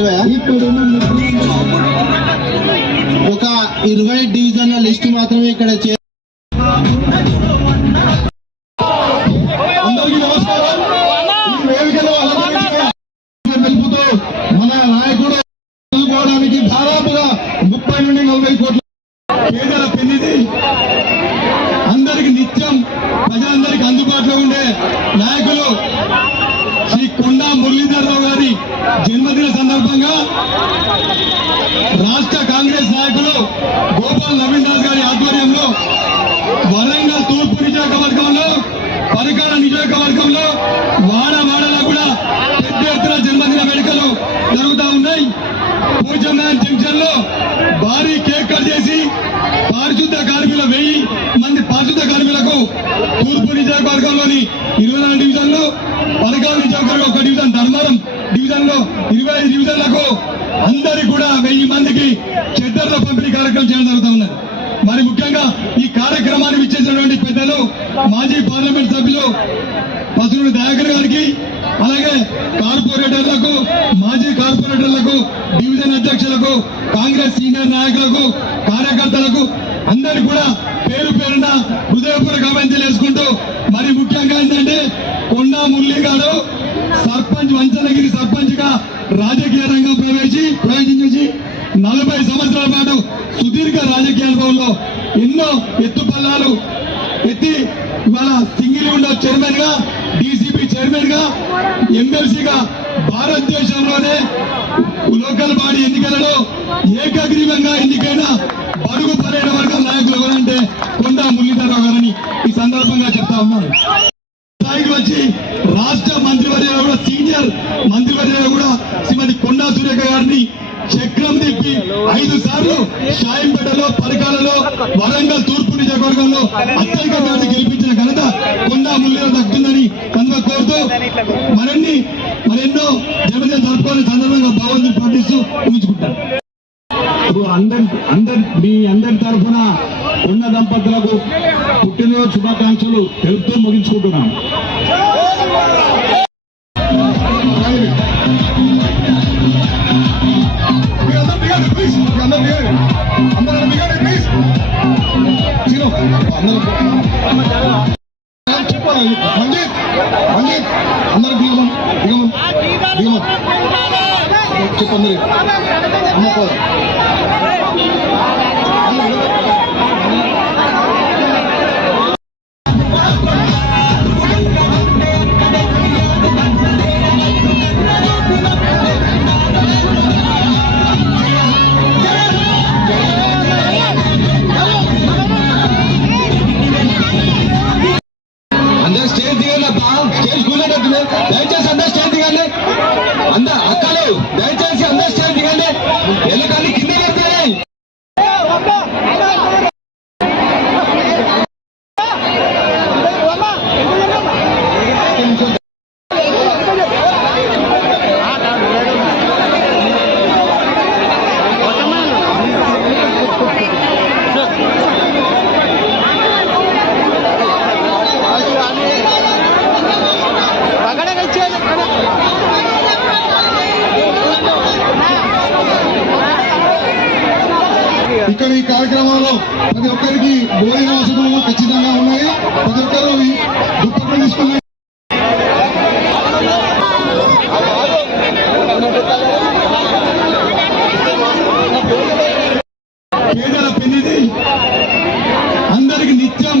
ఒక 20 డివిజన్ల లిస్టు మాత్రమే ఇక్కడ అందరికీ నమస్కారం. తెలుపుతూ మన నాయకుడు చదువుకోవడానికి దాదాపుగా 30 నుండి 40 కోట్ల పేదల పెన్నిది అందరికి నిత్యం ప్రజలందరికీ అందుబాటులో ఉండే నాయకులు శ్రీ కొండా మురళీధరరావు గారి జన్మదిన సందర్భంగా రాష్ట్ర కాంగ్రెస్ నాయకులు గోపాల్ నవీన్ దాస్ గారి ఆధ్వర్యంలో వరంగల్ తూర్పు నియోజకవర్గంలో పరికార నియోజకవర్గంలో వాడవాడలో కూడా పెద్ద ఎత్తున జన్మదిన వేడుకలు జరుగుతూ ఉన్నాయి. పూజమ్యాన్ జంక్షన్ లో భారీ కేక్ కట్ చేసి పారిశుద్ధ కార్మికుల 1000 మంది పారిశుద్ధ కార్మికులకు తూర్పు నియోజకవర్గంలోని 24 డివిజన్లు, పరికార నియోజకవర్గం 1 డివిజన్, ధర్మవరం డివిజన్ లో 25 డివిజన్లకు అందరికి కూడా 1000 మందికి చెద్దర్ల పంపిణీ కార్యక్రమం చేయడం జరుగుతూ ఉన్నది. మరి ముఖ్యంగా ఈ కార్యక్రమాన్ని విచ్చేసినటువంటి పెద్దలు మాజీ పార్లమెంట్ సభ్యులు పసురుడు దయాకర్ గారికి, అలాగే కార్పొరేటర్లకు, మాజీ కార్పొరేటర్లకు, డివిజన్ అధ్యక్షులకు, కాంగ్రెస్ సీనియర్ నాయకులకు, కార్యకర్తలకు అందరికీ కూడా పేరు పేరున హృదయపూర్వక అభినందనలు వేసుకుంటూ, మరి ముఖ్యంగా ఏంటంటే కొండా మురళీ గారు సర్పంచ్ వంచనగిరి సర్పంచ్ గా రాజకీయ రంగం ప్రవేశించి 40 సంవత్సరాల పాటు సుదీర్ఘ రాజకీయ అనుభవంలో ఎన్నో ఎత్తుపల్లాలు ఎత్తి ఇవాళ సింగిల్ విండో చైర్మన్ గా, డీసీపీ చైర్మన్ గా, ఎమ్మెల్సీగా భారతదేశంలోనే లోకల్ బాడీ ఎన్నికలలో ఏకగ్రీవంగా ఎన్నికైన బడుగు బలైన వర్గాల నాయకులు ఎవరంటే కొండా మురళీధరరావు గారని ఈ సందర్భంగా చెప్తా ఉన్నారు. స్థాయికి వచ్చి రాష్ట్ర మంత్రివర్యులు కూడా, సీనియర్ మంత్రివర్యులు కూడా శ్రీమతి కొండా సురేఖ గారిని చక్రం తిప్పి 5 సార్లు షాయింపేటలో, పరికాలలో, వరంగల్ తూర్పు నియోజకవర్గంలో అత్యధిక మేరకు గెలిపించిన ఘనత కొండా మురళీధరరావు దక్కుతుందని కోరుతూ మరెన్నో జన్మదిన జరుపుకోని సందర్భంగా భగవంతుని పాటిస్తూ ఊహించుకుంటారు. మీ అందరి తరఫున కొండ దంపతులకు పుట్టినరోజు శుభాకాంక్షలు తెలుపుతూ ముగించుకుంటున్నాం. చెప్పండి. దయచేసి అందరూ స్టేజ్ దిగండి. అక్కలు దయచేసి అందరూ స్టేజ్ దిగండి. ఎల్లకాన్ని కింద పడుతున్నాయి. ఇక్కడ ఈ కార్యక్రమంలో ప్రతి ఒక్కరికి భోజన వసతులు ఖచ్చితంగా ఉన్నాయి. ప్రతి ఒక్కరు దుప్పట్లు తీసుకున్నారు. పేదల పెన్నిది అందరికి నిత్యం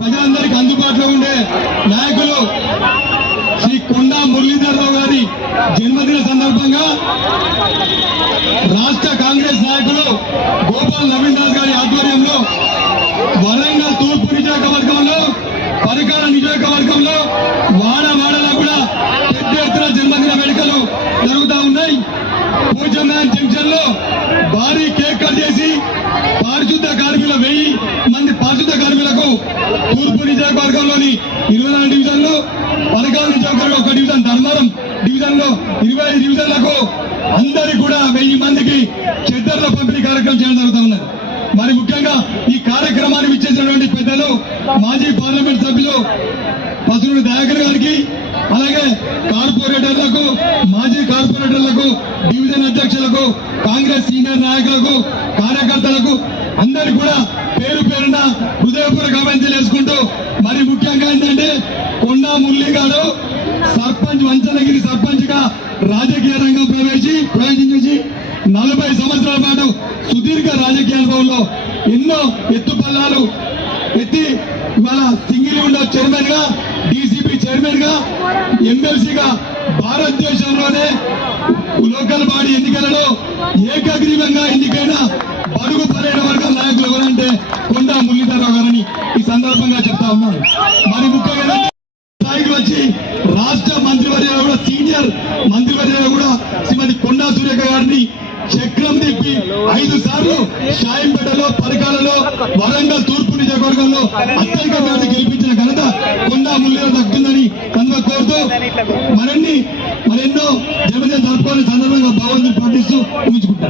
ప్రజలందరికీ అందుబాటులో ఉండే నాయకులు శ్రీ కొండా మురళీధరరావు గారి జన్మదిన సందర్భంగా రాష్ట్ర కాంగ్రెస్ నాయకులు గోపాల్ నవీన్ దాస్ గారి ఆధ్వర్యంలో వరంగల్ తూర్పు నియోజకవర్గంలో, పరికార నియోజకవర్గంలో వాడవాడలో కూడా పెద్ద ఎత్తున జన్మదిన వేడుకలు జరుగుతూ ఉన్నాయి. పూజమ్యాన్ జంక్షన్ లో భారీ కేక్ కట్ చేసి పారిశుద్ధ కార్మికుల 1000 మంది పారిశుద్ధ కార్మికులకు తూర్పు నియోజకవర్గంలోని 24 డివిజన్లు, పరికార నియోజకవర్గం 1 డివిజన్, ధర్మవరం డివిజన్ లో 25 డివిజన్లకు అందరికి కూడా 1000 మందికి చెద్దర్ల పంపిణీ కార్యక్రమం చేయడం జరుగుతూ ఉన్నది. మరి ముఖ్యంగా ఈ కార్యక్రమాన్ని విచ్చేసినటువంటి పెద్దలు మాజీ పార్లమెంట్ సభ్యులు పసురుడు దయాకర్ గారికి, అలాగే కార్పొరేటర్లకు, మాజీ కార్పొరేటర్లకు, డివిజన్ అధ్యక్షులకు, కాంగ్రెస్ సీనియర్ నాయకులకు, కార్యకర్తలకు అందరికి కూడా పేరు పేరున హృదయపూర్వక అభినందనలు చేసుకుంటూ, మరి ముఖ్యంగా ఏంటంటే కొండా మురళి గారు సర్పంచ్, వంచనగిరి సర్పంచ్ గా రాజకీయ రంగం ప్రవేశించి 40 సంవత్సరాల పాటు సుదీర్ఘ రాజకీయ అనుభవంలో ఎన్నో ఎత్తుపల్లాలు ఎత్తి ఇవాళ సింగిల్ విండో చైర్మన్ గా, డీసీపీ చైర్మన్ గా, ఎమ్మెల్సీగా భారతదేశంలోనే లోకల్ బాడీ ఎన్నికలలో ఏకగ్రీవంగా ఎన్నికైన బడుగు పర్యాటక వర్గాల నాయకులు ఎవరంటే కొండా మురళీధరరావు గారని ఈ సందర్భంగా చెప్తా ఉన్నాను. మరి ముఖ్యంగా స్థాయికి వచ్చి రాష్ట్ర మంత్రివర్యాలు కూడా, సీనియర్ మంత్రివర్యాలు కూడా శ్రీమతి కొండా సురేఖ గారిని చక్రం తిప్పి 5 సార్లు షాయంపేటలో, పరకాలలో, వరంగల్ తూర్పు నియోజకవర్గంలో అత్యధిక మేరకు గెలిపించిన ఘనత కొండా మురళీధర్ దక్కుతుందని కోరుతూ మరెన్నో జన్మదిన జరుపుకోవాలని సందర్భంగా భావంతులు పాటిస్తూ ఉంచుకుంటారు.